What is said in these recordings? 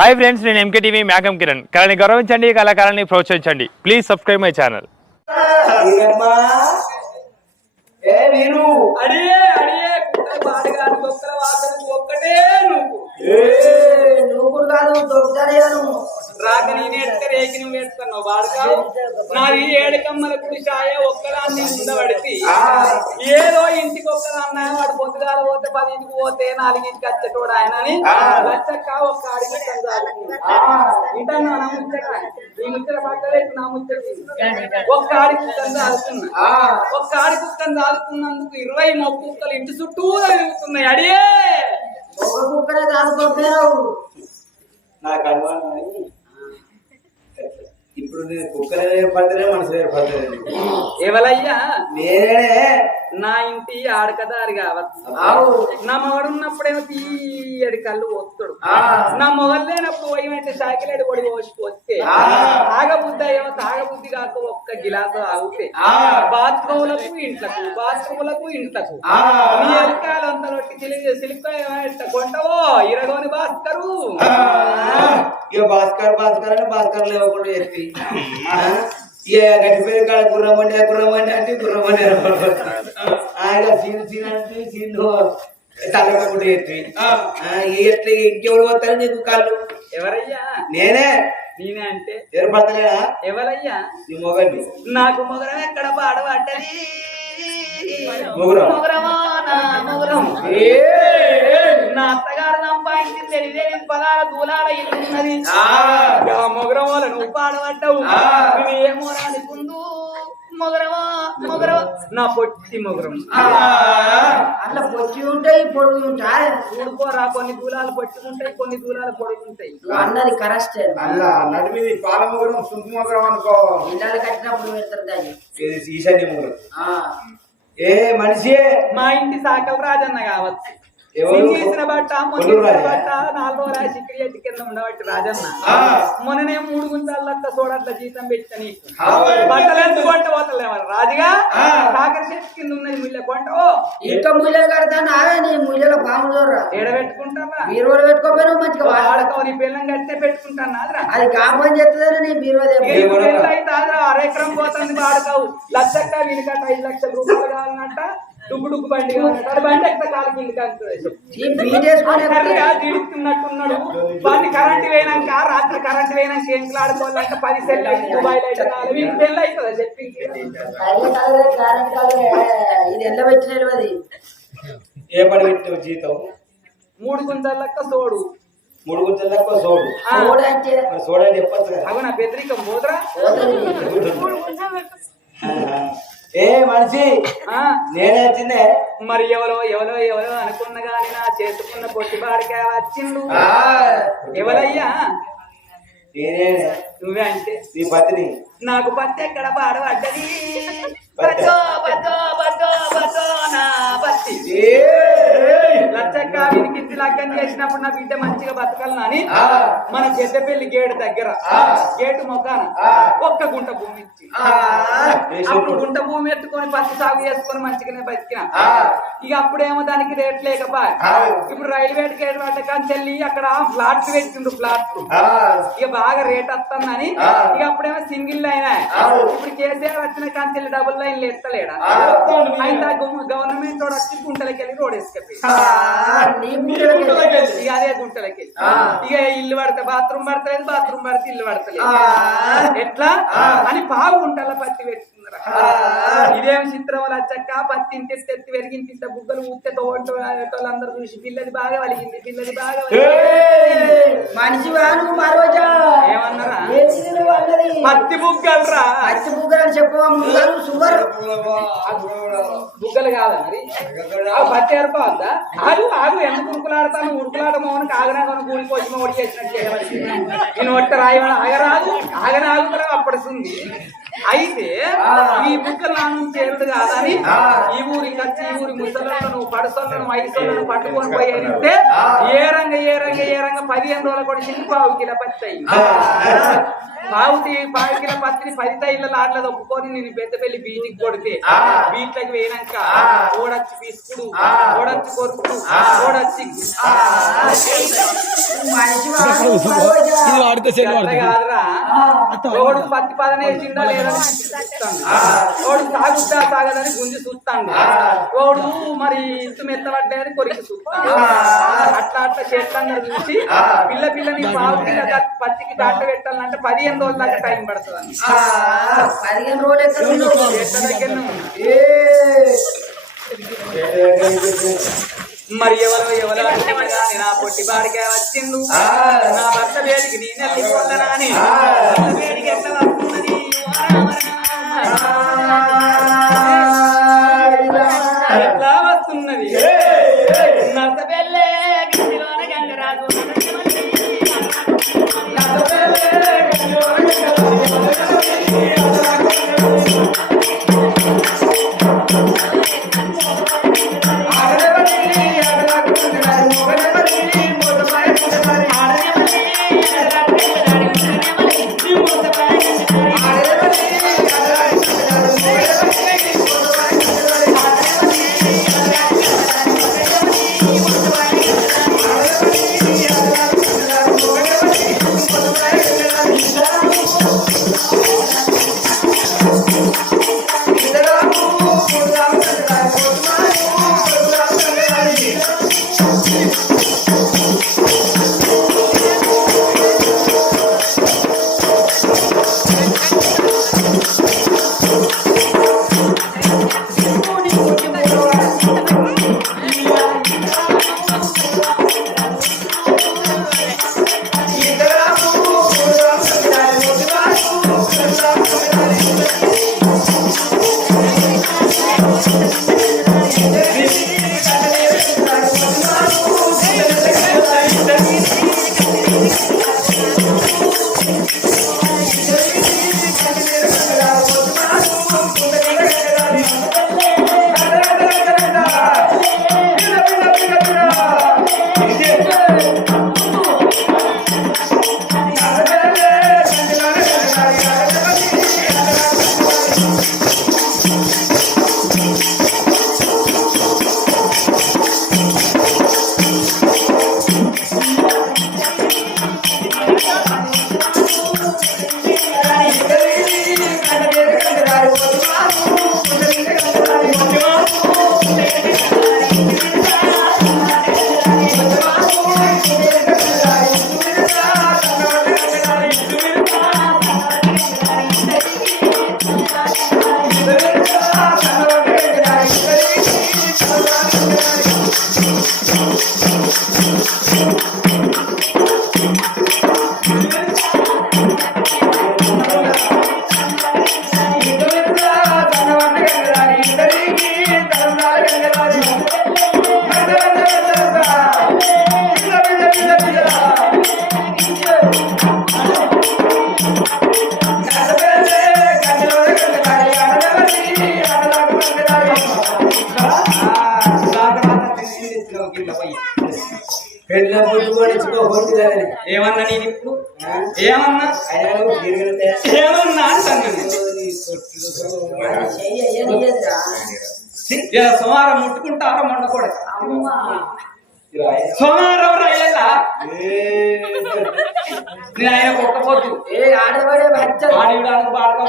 Hi friends నేను MK TV Mekam Kiran. కళని గౌరవించండి కళాకారాన్ని ప్రోత్సహించండి. Please subscribe my channel. ఒక్కటే నువ్వు కాదు రాక నేను ఎట్ట రేకి నువ్వు వేస్తున్నావు బాడకావు నాది ఏడు కమ్మల కుడిశాయ ఒక్కదాన్ని ఉండబడితే ఏదో ఇంటికి ఒక్కదాన్న వాడు పొద్దుగాల పోతే పదింటికి పోతే నాలుగింటికి వచ్చేటోడు ఆయన అని లచ్చక్క ఒక్క ఆడికి ఇంటన్నా నా ముచ్చట. ఈ ముచ్చట పక్కలే నా ముచ్చట ఒక్క ఆడికి చదువుతున్నా ఒక్క ఆడి కుక్కను దాదుకున్నందుకు ఇరవై మొక్క కుక్కలు ఇంటి చుట్టూ తిరుగుతున్నాయి. అడిగే ఒక కుక్కనే దాచుకోపోయావు నాకు అనుమానం ఇప్పుడు నేను కుక్కలు ఏర్పడతలే మనసులు ఏర్పడతలేదు ఎవలయ్యా నేనే నా ఇంటి ఆడకదారి కావచ్చు. నా మొగడు ఉన్నప్పుడేమో తీయడి కళ్ళు పోస్తాడు ఆ. నా మొగలు లేనప్పుడు పోయి సాకిలేడు పొడి పోసి పోస్తే ఆ. తాగబుద్ధి ఏమో తాగబుద్ధి కాక ఒక్క గిలాసు తాగితే ఆ. బాత్రూములకు ఇంట్లకు బాత్రూములకు ఇంట్లకు ఆ. నీ ఎలకాలు అంత రొట్టి సిలిక సిలిక కొంటవో ఇరగోని భాస్కరు ఇక భాస్కర్ భాస్కర్ అని భాస్కర్ లేవకుండా చెప్పి ఇక గట్టిపోయి కాడ గుర్రమండి గుర్రమండి అంటే గుర్రమండి ఆయన సీన్ సీన్ అంటే సీన్ తలకుండా చెప్పి ఎట్లా ఇంకెవరు పోతారు నీకు కాళ్ళు? ఎవరయ్యా? నేనే. నేనే అంటే? ఏర్పడతలేనా ఎవరయ్యా? నీ మొగండి నాకు మొగరం ఎక్కడ పాడబడ్డది? మొగరం. మొగరమా నా మొగరం? నా అత్తగారు పదాల దూలాల ఇల్లు ఉన్నది. ఆ. మొగరం వల్ల నువ్వు పాడబడ్డావు నువ్వు ఏ మొరాని ముందు మొగరమా మొగరమా నా పొట్టి మొగరం. అట్లా పొచ్చి ఉంటాయి పొడుగు ఉంటాయి. ఊడుకోరా కొన్ని దూలాలు పొట్టుకుంటాయి కొన్ని దూలాలు పొడుగుంటాయి నువ్వు అన్నది కరెక్ట్. అలా నడిమిది పాలమొగరం సుంకుమొగరం అనుకో. పిల్లలు కట్టినప్పుడు పెడతారు దాన్ని ఈశాన్య మొగరం. ఆ. ఏ మనిషి? మా ఇంటి సాకల రాజన్న కావచ్చు. సింగేసిన బట్ట మొన్న? బట్ట నాలుగో చిక్కడి చెట్టు కింద ఉండబట్టి రాజన్న. ఆ. మొన్ననే మూడు గుంజాలక్క సోడట్ల జీతం పెట్టా నీకు ఆ. బట్టలు ఎంత కొంట పోతలేమో రాజుగా? ఆ. కాకర చెట్టు కింద ఉన్నది ముళ్ళ కొంటవో ఇంకా ముయ్యలు కడతాను నీ ముయ్యలో పాములు చూడరా? ఏడ పెట్టుకుంటావా? బీరువాలు పెట్టుకోపోయినావు మంచిగా వాడ వాడకో నీ పిల్లం కట్టే పెట్టుకుంటాను అది కాపని చెప్తుందని నీ బీరువా ఇక తెప్ప ఇప్పుడు పెళ్ళి అయితే ఆదిరా అరెకరం పోతుంది వాడకావు. లక్షక్క వీనికట్ట ఐదు లక్షల రూపాయలు కావాలన్నట్ట డుగ్గు బండి బండి ఎక్కడ కాలు కింద. దిడుతున్నట్టున్నాడు వాడిని కరెంట్ వేయనాక రాత్రి కరెంట్ వేయనాక ఏంకులు ఆడుకోవాలంటే పది సెల్లు దుబాయ్ లైట్ పెళ్ళి అవుతుందా చెప్పి. ఇది ఎంత అది? ఏ పని పెట్టిన జీతం? మూడు గుంజల లెక్క సోడు. మూడు లెక్క సోడు. సోడా చెప్పచ్చు కదా. అగు నా బెదిరికం పోదురా ఏ మనిషి? ఆ, నేనే వచ్చిందే. మరి ఎవరో ఎవరో ఎవరో అనుకున్న గాని నా చేసుకున్న పొట్టిబాడికే వచ్చిండు. ఎవరయ్యా? నువ్వే అంటే. నీ పత్ని. నాకు పత్తి ఎక్కడ పాడబడ్డది బతో బతో బతో బతో నా పత్తి లచ్చక్క వీరికి లగ్గం చేసినప్పుడు నా బిడ్డ మంచిగా బతకాలని. మన చెద్దపల్లి గేటు దగ్గర. గేటు మొక్కన. ఒక్క గుంట భూమి ఇచ్చి అప్పుడు. గుంట భూమి ఎత్తుకొని పత్తి సాగు చేసుకొని మంచిగానే బతికిన. ఇక అప్పుడేమో దానికి రేట్ లేకపోయా ఆ. ఇప్పుడు రైల్వే గేట్ పడ్డ కానీ అక్కడ ఫ్లాట్లు పెట్టిండ్రు ఫ్లాట్లు ఇక బాగా రేట్ వస్తుందని. ఇక అప్పుడేమో సింగిల్ లైన్. ఇప్పుడు కేసీఆర్ వచ్చిన కానీ డబుల్ లైన్లు ఎత్తలేడా. అయితే గవర్నమెంట్ వాడు వచ్చి గుంటలకి వెళ్ళి రోడ్ బీరువా ఇక అదే గుంటలకి ఆ. ఇక ఇల్లు పడితే బాత్రూమ్ పడతలేదు బాత్రూమ్ పడితే ఇల్లు పడతలేదు ఆ. ఎట్లా. అని బాగు గుంటల పత్తి ఆ. ఇదేం చిత్రం లచ్చక్క పత్తి ఇంత ఎత్తి పెరిగింది ఇంత బుగ్గలు ఊస్తే తోట వాళ్ళందరూ చూసి పిల్లది బాగా వలిగింది పిల్లది బాగా. మనిషి వాను మరోజా. ఏమన్నారా? ఏంటిది నువ్వు అన్నది? పత్తి బుగ్గరని చెప్పవా ముందు సుగర్. బుగ్గలు కాదా మరి? ఆ పత్తి ఏర్పవద్దా ఆగు ఆగు ఎందుకు ఉరుకులాడతాను? ఉరుకులాడ మౌనకి ఆగనా కొను కూలిపోసి ఓడి చేసినట్టు నేను ఒట్ట రాయమని ఆగరాదు ఆగని ఆగుతారా అప్పడుతుంది అయితే ఈ బుగ్గలు నా నుంచి చేరుడు కాదని ఈ ఊరి కచ్చి ఈ ఊరి ముసలను పడసలను వయసులను పట్టుకొని పోయి అంటే ఏ రంగ ఏ రంగ ఏ రంగ పదిహేను రోజులు కూడా చిన్న పావు కిలో అయింది. పావుతి పావికిల పత్తిని పది తైళ్ళ ఆటలు ఒప్పుకొని నేను పెద్ద పెళ్ళి బీటికి కొడితే. బీట్లకి వేయనాక ఆ. ఓడొచ్చి పిసుకుడు. ఓడొచ్చి కొరుకుడు. ఓడొచ్చి ఓడు పత్తి పదనే వేసిందా లేదని ఓడు సాగుతా సాగదని గుంజి చూస్తాడు. ఓడు మరి ఇత్తు మెత్తబడ్డాయని కొరికి చూస్తాడు. అట్లా అట్లా చేస్తాను చూసి పిల్ల పిల్లని పావు పిల్ల దా- పత్తికి దాట పెట్టాలంటే పదిహేను రోజుల దాకా టైం పడుతుంది పదిహేను రోజులు ఎక్కడ ఉన్నావు? ఎట్ల దగ్గర ఏ. మరి ఎవరు ఎవరు అంటే నా పొట్టి బాడికే వచ్చిండు. ఆ. నా భర్త వేడికి నేను వెళ్ళిపోతానా అని. వేడికి ఎట్లా వస్తున్నది ఏమన్నా నేను ఇప్పుడు? ఏమన్నా? ఏమన్నా. ఇలా సోమవారం ముట్టుకుంటారా మొండకూడదు అమ్మా. సోమవారం రాయేలా నేను ఆయన ఏ ఆడవాడే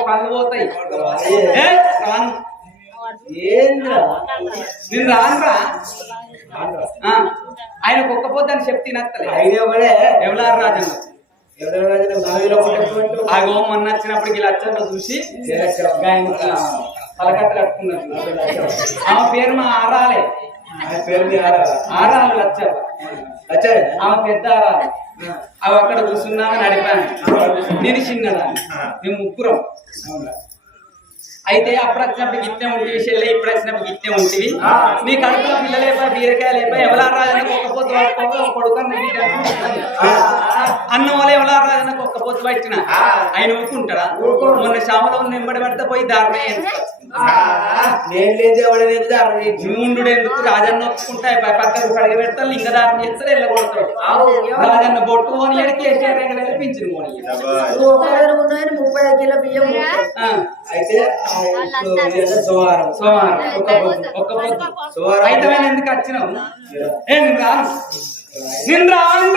కళ్ళు పోతాయి. నేను రానురా? ఆ, ఆయన ఒక్కపోద్దు అని చెప్తే నచ్చలే ఎవలారు రాజన్న? ఆ గోమ మొన్న వచ్చినప్పటికి అచ్చంలో చూసి తలకట్ట ఆమె పేరు మా ఆరాలే. పేరు? ఆరాలు? లచ్చవ్వ వచ్చాడు ఆమె పెద్ద ఆరాలు. అవి అక్కడ కూర్చున్నామని నడిపాను. నేను చిన్నదాన్ని. మేము ముగ్గురం. అయితే వచ్చినప్పుడు గిట్టే ఉంటివి చెల్లె ఇప్పుడు వచ్చినప్పుడు గిట్టే ఉంటివి. నీ కడుపులో పిల్లలేపా బీరకాయ లేపా ఎవలా రాజనకు ఒక్క పొద్దు పట్టుకోవా ఒక కొడుకు అన్న వాళ్ళు ఎవలా రాజనకు ఒక్క పొద్దు పట్టిన? ఆయన ఊరుకుంటాడా? మొన్న శామలో నెంబడి పడితే పోయి దారుణ ముండు ఎందుకు రాజన్న ఒప్పుకుంటే పక్కన కడిగి పెడతారు లింగదారం చేస్తారు వెళ్ళగొడతారు రాజన్న బొట్టు ఎడికి కేసీఆర్ కొని ఒకవేళ ఉన్నాయని ముప్పై ఐదు కిలో బియ్యం. అయితే సోమవారం సోమవారం. ఒక్క పొద్దు. ఒక్క పొద్దు సోమవారం. అయితే నేను ఎందుకు వచ్చినావు? ఏ రాను నేను రాను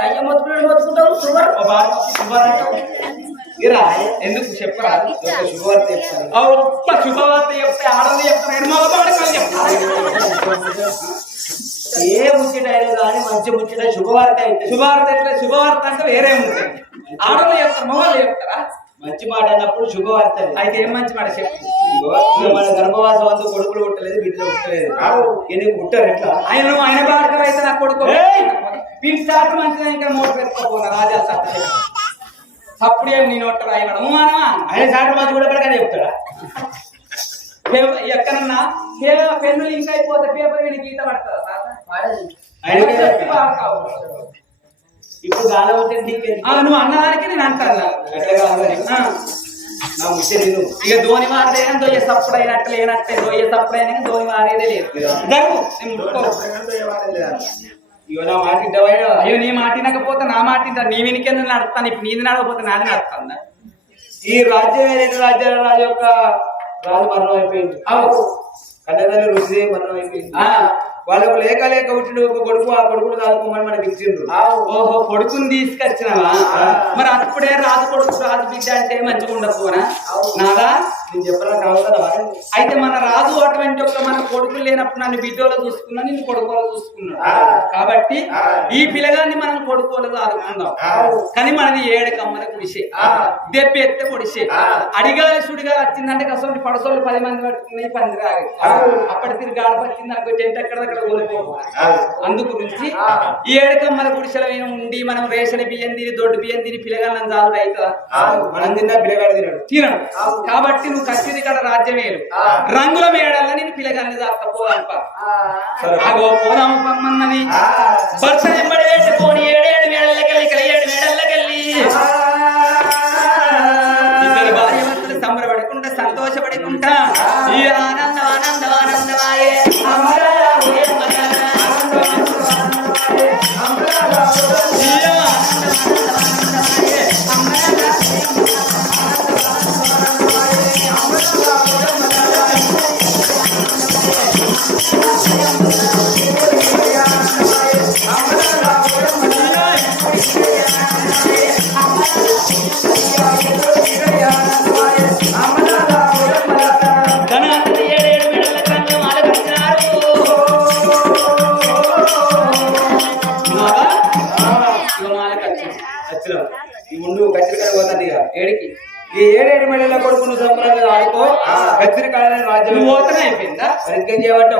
దయ్యం మొత్తుకుంటావు. ఇరా ఎందుకు చెప్పరా? శుభవార్త చెప్తాను. ఒక్క శుభవార్త చెప్తే ఆడది చెప్తారు మగవాడు ఏ ముచ్చట అయినా కానీ మంచి ముచ్చట శుభవార్త అయితే. శుభవార్త ఎట్లా శుభవార్త అంటే వేరే ఉంటుంది ఆడలు చెప్తారు మగవాళ్ళు చెప్తారా? మంచి మాట అన్నప్పుడు శుభవార్త. అయితే ఏం మంచి మాట మన గర్భవాసం అంతా కొడుకులు పుట్టలేదు బిడ్డలు పుట్టలేదు. ఎందుకు పుట్టారు ఎట్లా? ఆయన ఆయన బాడక అయితే నా కొడుకు! వీటి సార్ మంచిగా ఇంకా మోటార్ పెట్టుకోపోనా? రాజా సార్ అప్పుడు ఏం నేను ఒట్ట రాయడం మనమా ఆయన సాటి మంచి కూడా పడకనే చెప్తాడా? పేపర్ ఎక్కడన్నా పే- పెన్నులు ఇంకా అయిపోతే పేపర్ మీద గీత? ఆయనకే చెప్పి వాడతావు. ఇప్పుడు నువ్వు అన్నదానికి నేను అంటాను. నా ముచ్చట ఇక ధోని మారదే దొయ్య సప్పుడు అయినట్టు లేనట్టే. దొయ్య సప్పుడు అయినా ధోని మారేదే లేదు. ఇగో నా మాట ఇంటవాయినా అయ్యో నీ మాట వినకపోతే నా మాట వింటా. నీ వినికెందు నడుస్తాను. ఇప్పుడు నీది నడవకపోతే నాది నడుస్తుందా? ఈ రాజ్యం ఏదైతే రాజ్యాల రాజు యొక్క రాజు మరణం అయిపోయింది. అవు. కన్నతల్లి రుచి మరణం అయిపోయింది. వాళ్ళకు లేక లేక పుట్టిన ఒక కొడుకు ఆ కొడుకును దాదుకోమని మనకి ఇచ్చిండ్రు. ఓహో కొడుకుని తీసుకొచ్చినావా. మరి అప్పుడే రాజు కొడుకు రాజు బిడ్డ అంటే మంచిగా ఉండకపోనా? నాదా? అయితే మన రాజు అటువంటి ఒక మన కొడుకులు లేనప్పుడు నన్ను బిడ్డోలో చూసుకున్నా నిన్ను కొడుకోలో చూసుకున్నాడు. కాబట్టి. ఈ పిల్లగాన్ని మనం కొడుకోలో ఆదుకుందాం. కానీ మనది ఏడు కమ్మల కుడిసే. దెబ్బ ఎత్తే పొడిసే. అడిగాలి సుడిగాలి వచ్చిందంటే కసోటి పడసోళ్ళు పది మంది పట్టుకుని పంది రాగి. అప్పటి తిరిగి పట్టింది అనుకో టెంట్ ఎక్కడ కోల్పోవాలి. అందు గురించి. ఈ ఏడు కమ్మల గుడిసెల ఉండి మనం రేషన్ బియ్యం తిని దొడ్డు బియ్యం తిని పిల్లగాళ్ళని చాలు అవుతుందా మనం తిన్నా పిల్లగాడు తిన్నాడు తినడు కాబట్టి నువ్వు కచ్చిది ఇక్కడ రాజ్యమేలు ఆ. రంగుల మేడల్లో నేను పిల్లగాన్ని. అగో పోదాము పమ్మన్నది. భర్త పెట్టుకొని ఏడేడు మేడలకెళ్ళి ఏడికి? ఈ ఏడేడు మెడల కొడుకును సంబరంగా ఆడుకో. కచ్చిరికాయ రాజ్యం నువ్వు పోతనే అయిపోయిందా?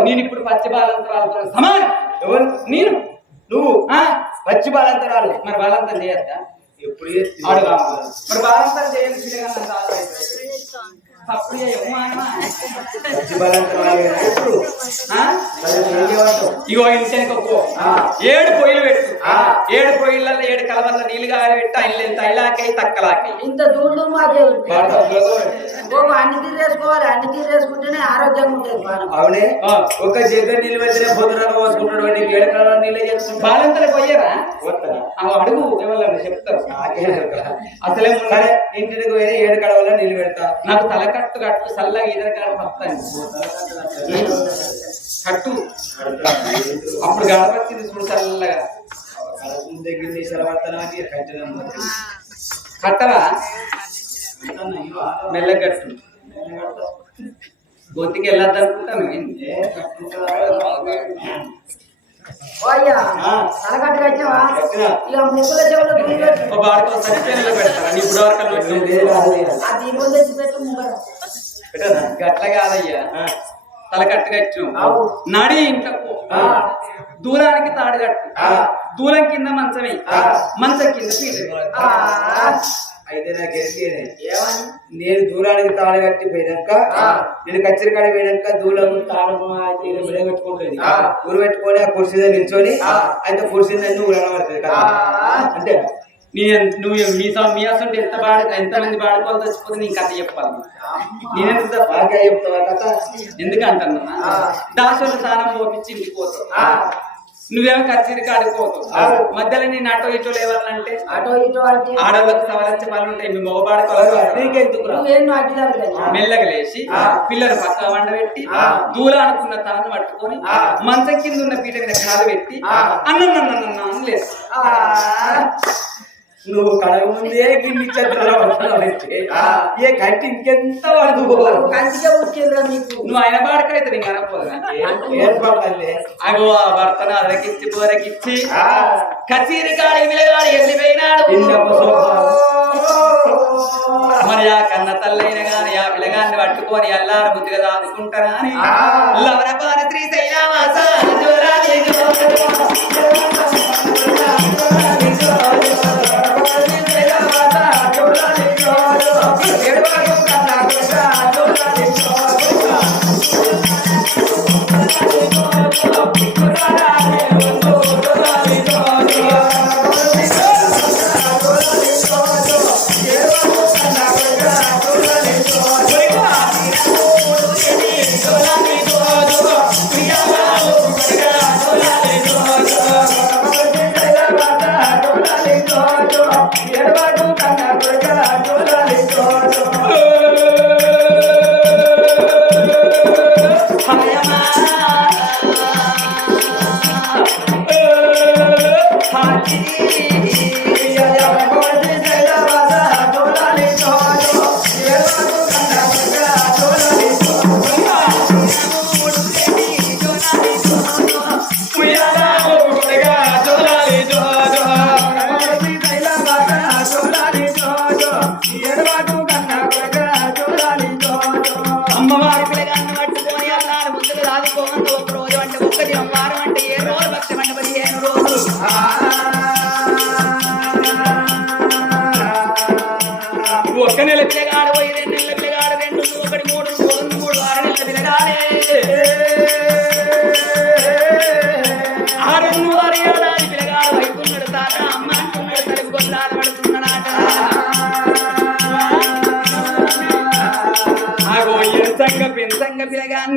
నేను ఇప్పుడు పచ్చి బాలంతరాలతో సమానం. ఎవరు? నేను. నువ్వు? ఆ? పచ్చి బాలంతరాలు. మరి బాలంతం చేయొద్దా? ఎప్పుడు మరి బాలంతం చేయాలి ఇగో ఆ. ఏడు పొయ్యిలు పెట్టు. ఆ. ఏడు పొయ్యిలలో ఏడు కలవల్ల నీళ్ళు కాయ పెట్టి ఆయన తైలాకై తక్కలాకై ఇంత దూడు మాకే ఓ, అన్ని తీరేసుకోవాలి అన్ని తీరేసుకుంటేనే ఆరోగ్యంగా ఉంటుంది మనం అవునే. ఒక చేతి నీళ్ళు పెడితేనే పొద్దున పోసుకుంటాడు వాడిని ఏడకాల నీళ్ళే చేసుకుంటా బాలంతలు పోయారా? పోతారా? అవి అడుగు ఎవరన్నా చెప్తారు. అసలే సరే ఇంటికి పోయి ఏడు కడవల నీళ్ళు పెడతా. నాకు తల కట్టు కట్టు చల్లగా ఇద్దరు కాడ వస్తాను కట్టు. అప్పుడు గడపచ్చింది చూడు చల్లగా దగ్గర. కట్టరా? మెల్లగట్టు. గొంతుకి వెళ్ళొద్దు అనుకుంటాను? గట్ల కాదయ్యా. ఆ. తల కట్టు కట్టు ఆవు. నడి ఇంట్లో. దూరానికి తాడు కట్టు. ఆ. దూరం కింద మంచమే. మంచం కింద అయితే నాకు నేను దూరానికి తాళి కట్టి పోయినాక. నేను కచ్చరికాడ పోయినాక దూరం తాళము బిడ పెట్టుకుంటుంది. ఊరు పెట్టుకొని ఆ కుర్చీ నిల్చొని. అయితే కుర్చీ నన్ను ఊరడబడుతుంది కదా. అంటే నీ నువ్వు మీ మీ అసలు ఎంత బాడ ఎంత మంది బాడుకోవాలి చచ్చిపోతే నీకు కథ చెప్పాలి. నేనెంత బాగా చెప్తావా కథ? ఎందుకంటున్నా? ఆ. దాసులు స్నానం పోపించి ఇంటికి పోతావు నువ్వేమో కచ్చేరి కాడిపోతావు ఆ. మధ్యలో నేను అటో ఇటో లేవాలంటే అటో ఇటో అంటే ఆడవాళ్ళకి సవరించే పనులు ఉంటాయి మీ మగ బాడుకోవాలి నీకెందుకురా నువ్వేం నాటిదారు కదా మెల్లగా లేచి. పిల్లలు పక్క వండబెట్టి. దూల అనుకున్న తాను పట్టుకొని. మంచం కింద ఉన్న పీట మీద కాలు పెట్టి. అన్నం అన్నం అని లేదు నువ్వు కడగ ముందే గిన్ని. ఏ కట్టి ఇంకెంత పడదు కంచిగా పుట్టిండ్రా నీకు. నువ్వు ఆయన బాడకైతే నీకు ఏర్పడాలి అగో ఆ భర్తను అదకిచ్చి బోరకిచ్చి ఆ. కచీరి కాడి మిలగాడి వెళ్ళిపోయినాడు. మరి ఆ కన్న తల్లైన గాని ఆ పిల్లగాన్ని పట్టుకొని అల్లారు బుద్ధిగా దాదుకుంటారా అని. లవరపాన శ్రీశైలవాస జోరాలి అమ్మవారి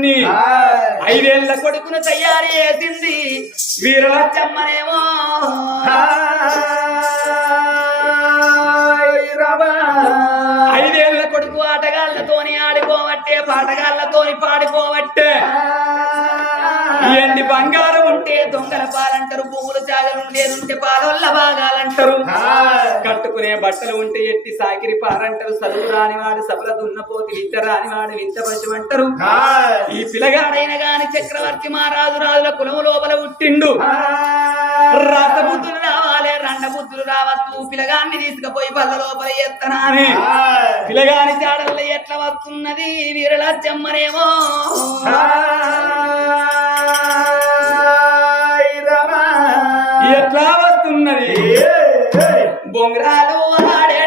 పిల్లగాన్ని ఐదేళ్ళ కొడుకును తయారు చేసింది వీరవచ్చమ్మనేమో ఐదేళ్ళ కొడుకు ఆటగాళ్ళతోని ఆడుకోవట్టే పాటగాళ్ళతోని పాడుకోవట్టే. ఎండి బంగారం ఉంటే దొంగల పాలంటారు పువ్వులు చాగలు లేదుంటే పాలొల్ల భాగాలంటారు కట్టుకునే బట్టలు ఉంటే ఎట్టి సాకిరి పారంటారు చదువు రానివాడు సభల దున్నపోతి విద్య రానివాడు వింత పశు అంటారు. ఈ పిల్లగాడైన గాని చక్రవర్తి మహారాజు రాజుల కులం లోపల పుట్టిండు. రసబుద్ధులు రావాలి రండ బుద్ధులు రావద్దు పిల్లగాన్ని తీసుకుపోయి పళ్ళ లోపల ఎత్తనాని పిల్లగాని జాడల్లో ఎట్లా వస్తున్నది వీరలచ్చమ్మనేమో ఎట్లా వస్తున్నది? బొంగరాలు ఆడేటి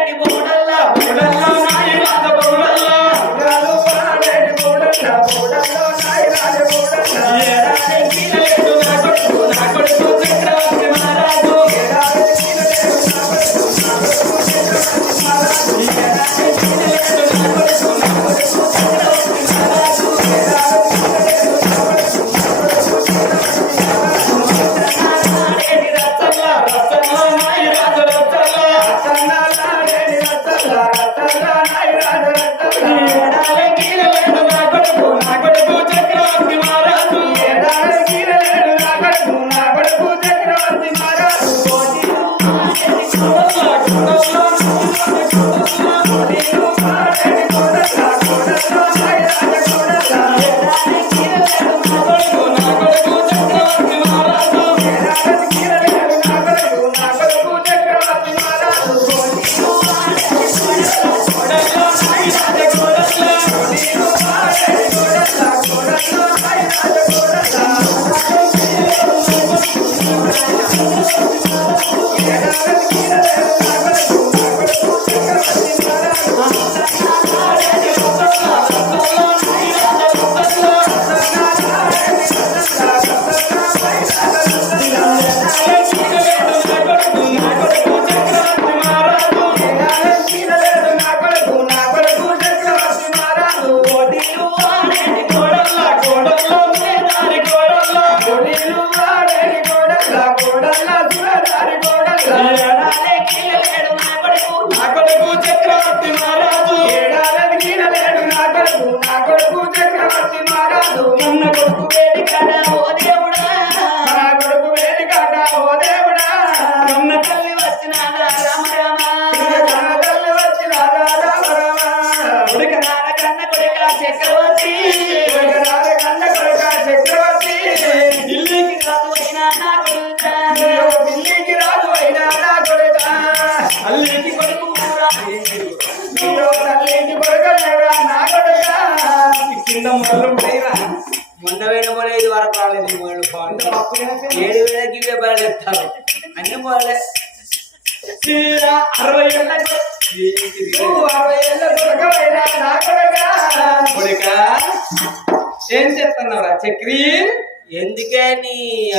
ఎందుకే నీ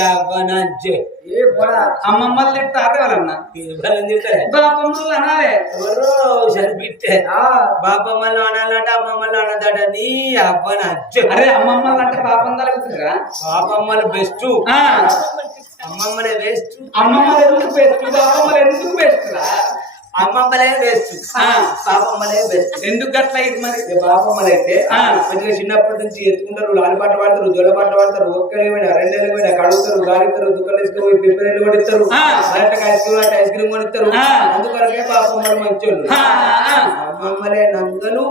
అవ్వనంచే అమ్మమ్మలు వాళ్ళన్న బాపమ్మలు అనాలే. ఎవరో సరిపిట్టే ఆ, బాపమ్మలు అనాలంటే అమ్మమ్మలు అనదట నీ అవ్వనంచే అరే అమ్మమ్మలు అంటే పాపం కలుగుతుందిరా బాపమ్మలు బెస్ట్ అమ్మమ్మలే వేస్ట్ అమ్మమ్మలు ఎందుకు బెస్ట్ బాపమ్మలు ఎందుకు బెస్ట్ రా? అమ్మమ్మలే వేస్ట్ ఆ. పాపమ్మలే బెస్ట్ ఎందుకు గట్ల ఇది మరి ఆ. మంచిగా చిన్నప్పటి నుంచి ఎత్తుకుంటారు లాలి పాట పాడతారు జొల పాట పాడతారు ఒక్కరే పోయినా రెండేళ్ళు పోయినా కడుగుతారు గాలిస్తారు దుకాణం తీసుకుపోయి పిప్పరేళ్ళు కొనిస్తారు ఆ. బయటకు ఐస్ క్రీమ్ అంటే ఐస్ క్రీమ్ కొనిస్తారు ఆ. అందుకొరకే పాపమ్మలు మంచోళ్ళు. అమ్మమ్మలే నంగలు